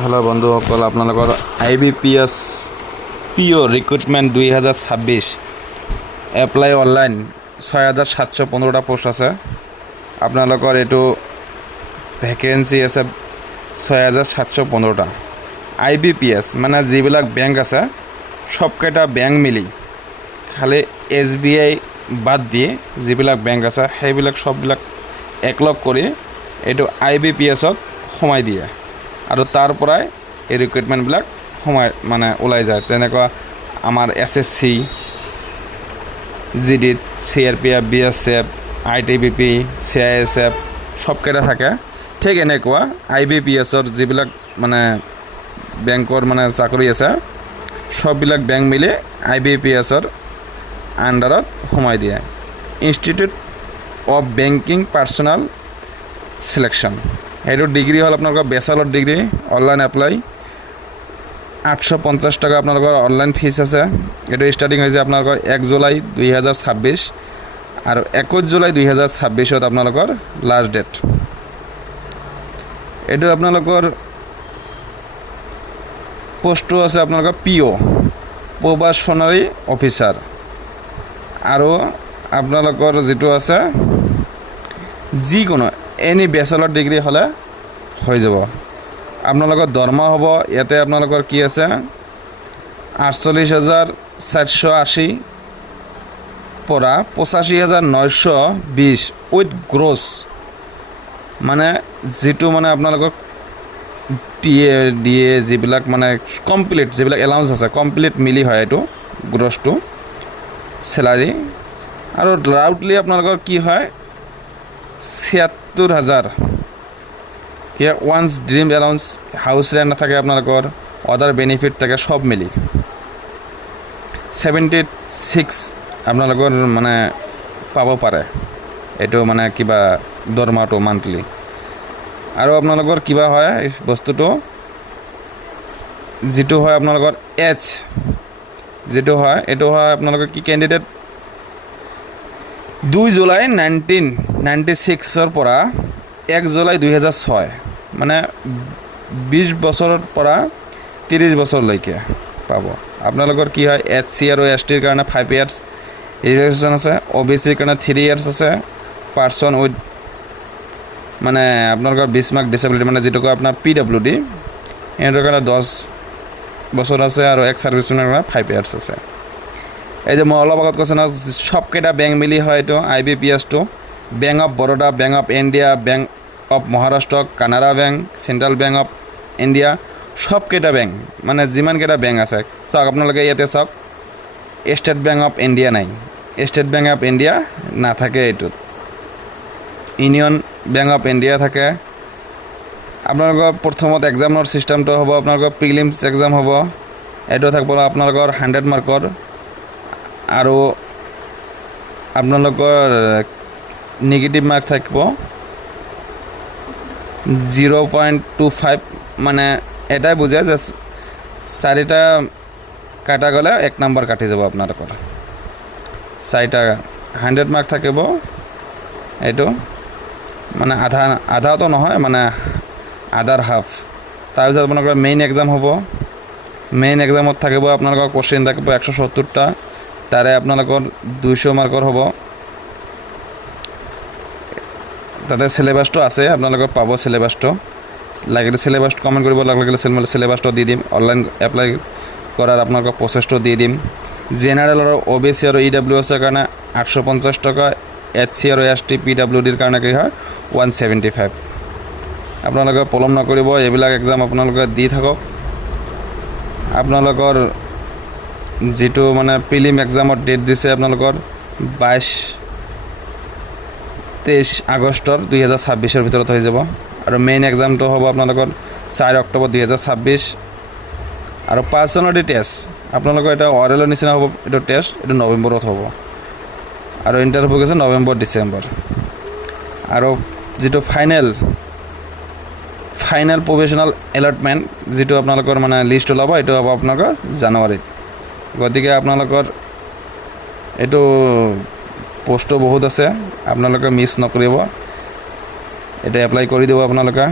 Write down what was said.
Hello বন্ধুসকল, আপোনালোকৰ IBPS পিঅ' recruitment 2026 apply online 6715টা post আছে। আপোনালোকৰ এইটো ভেকেঞ্চি আছে 6715টা। IBPS মানে যিবিলাক বেংক আছে সবকেইটা বেংক মিলি খালি SBI বাদ দিয়ে যিবিলাক বেংক আছে সেইবিলাক সববিলাক একলগ কৰি এইটো IBPSত সোমাই দিয়ে আৰু তাৰ পৰাই এই ৰিক্ৰুটমেণ্টবিলাক মানে ওলাই যায়। তেনেকুৱা আমাৰ SSC, GD, CRPF, BSF, ITBP, CISF সবকেইটা থাকে। ঠিক এনেকুৱা IBPSৰ যিবিলাক মানে বেংকৰ মানে চাকৰি আছে সববিলাক বেংক মিলি IBPSৰ আণ্ডাৰত সোমাই দিয়ে। ইনষ্টিটিউট অফ বেংকিং পাৰ্চনেল সিলেকশ্যন, এইটো ডিগ্ৰী হ'ল আপোনালোকৰ বেচেলৰ ডিগ্ৰী। অনলাইন এপ্লাই 850 টকা আপোনালোকৰ অনলাইন ফিজ আছে। এইটো ষ্টাৰ্টিং হৈছে আপোনালোকৰ 1 জুলাই 2026 আৰু 21 জুলাই 2026 আপোনালোকৰ লাষ্ট ডেট। এইটো আপোনালোকৰ পোষ্টটো আছে আপোনালোকৰ PO প্ৰবাশনাৰী অফিচাৰ, আৰু আপোনালোকৰ যিটো আছে যিকোনো এনি বেচেলৰ ডিগ্ৰী হ'লে হৈ যাব। আপোনালোকৰ দৰমহা হ'ব ইয়াতে আপোনালোকৰ কি আছে 48,480 পৰা 85,920 উইথ গ্ৰছ, মানে যিটো মানে আপোনালোকৰ দিয়ে যিবিলাক মানে কমপ্লিট যিবিলাক এলাউন্স আছে কমপ্লিট মিলি হয় এইটো গ্ৰছটো চেলাৰী। আৰু লাউডলি আপোনালোকৰ কি হয় 76,000 কি once dream allowance, house rent থাকে আপোনালোকৰ, আদাৰ বেনিফিট থাকে, সব মিলি 76 আপোনালোকৰ মানে পাব পাৰে এইটো মানে কিবা দৰমহাটো মান্থলি। আৰু আপোনালোকৰ কিবা হয় বস্তুটো যিটো হয় আপোনালোকৰ এজ যিটো হয় এইটো হয় আপোনালোকৰ কি কেণ্ডিডেট 2 জুলাই 1996 পৰা 1 জুলাই 2006 মানে 20 বছৰৰ পৰা 30 বছৰলৈকে পাব। আপোনালোকৰ কি হয় SC আৰু STৰ কাৰণে 5 years ৰিলেক্সেশ্যন আছে, OBCৰ কাৰণে 3 years আছে, পাৰ্চন উইথ মানে আপোনালোকৰ 20 মাৰ্ক ডিছেবিলিটি মানে যিটো কয় আপোনাৰ PWD সিহঁতৰ কাৰণে 10 বছৰ আছে, আৰু এক্স ছাৰ্ভিচমেনৰ কাৰণে 5 years আছে। এই যে মই অলপ আগত কৈছোঁ না সবকেইটা বেংক মিলি হয় এইটো IBPSটো। Bank of Baroda, bank of India, bank of Maharashtra, Canara bank, central bank of India, সবকেইটা বেংক মানে যিমানকেইটা বেংক আছে চাওক আপোনালোকে ইয়াতে চাওক ষ্টেট বেংক অফ ইণ্ডিয়া নাই, ষ্টেট বেংক অফ ইণ্ডিয়া নাথাকে এইটোত, ইউনিয়ন বেংক অফ ইণ্ডিয়া থাকে। আপোনালোকৰ প্ৰথমত এক্সামৰ ছিষ্টেমটো হ'ব আপোনালোকৰ প্ৰিলিমছ এক্সাম হ'ব, এইটো থাকিব আপোনালোকৰ 100 মাৰ্কৰ, আৰু আপোনালোকৰ নিগেটিভ মাৰ্ক থাকিব 0.25, মানে এটাই বুজে যে 4টা কাটা গ'লে 1 নম্বৰ কাটি যাব আপোনালোকৰ। 4টা 100 মাৰ্ক থাকিব, এইটো মানে আধাটো নহয় মানে আধাৰ হাফ। তাৰপিছত আপোনালোকৰ মেইন এক্সাম হ'ব, মেইন এক্সামত থাকিব আপোনালোকৰ কোশ্চিন থাকিব 170টা, তাৰে আপোনালোকৰ 200 মাৰ্কৰ হ'ব। তাতে চিলেবাছটো আছে, আপোনালোকে পাব চিলেবাছটো, লাগিলে চিলেবাছটো কমেণ্ট কৰিব লাগিলে চিলেবাছটো দি দিম, অনলাইন এপ্লাই কৰাৰ আপোনালোকৰ প্ৰচেছটো দি দিম। জেনেৰেল আৰু OBC আৰু EWSৰ কাৰণে 850 টকা, SC আৰু ST PWDৰ কাৰণে কি হয় 175। আপোনালোকে পলম নকৰিব, এইবিলাক এক্সাম আপোনালোকে দি থাকক। আপোনালোকৰ যিটো মানে প্ৰিলিম এক্সামৰ ডেট দিছে আপোনালোকৰ 22-23 আগষ্টৰ 2026 ভিতৰত হৈ যাব, আৰু মেইন এক্সামটো হ'ব আপোনালোকৰ 4 অক্টোবৰ 2026। আৰু পাৰ্চনেলিটি টেষ্ট আপোনালোকৰ এটা অৰেলৰ নিচিনা হ'ব এইটো টেষ্ট, এইটো নৱেম্বৰত হ'ব, আৰু ইণ্টাৰভিউ হৈছে নৱেম্বৰ ডিচেম্বৰ। আৰু যিটো ফাইনেল প্ৰফেশ্যনেল এলটমেণ্ট যিটো আপোনালোকৰ মানে লিষ্ট ওলাব এইটো হ'ব আপোনালোকৰ জানুৱাৰীত। গতিকে আপোনালোকৰ এইটো পোষ্টটো বহুত আছে, আপোনালোকে মিছ নকৰিব, এইটো এপ্লাই কৰি দিব আপোনালোকে।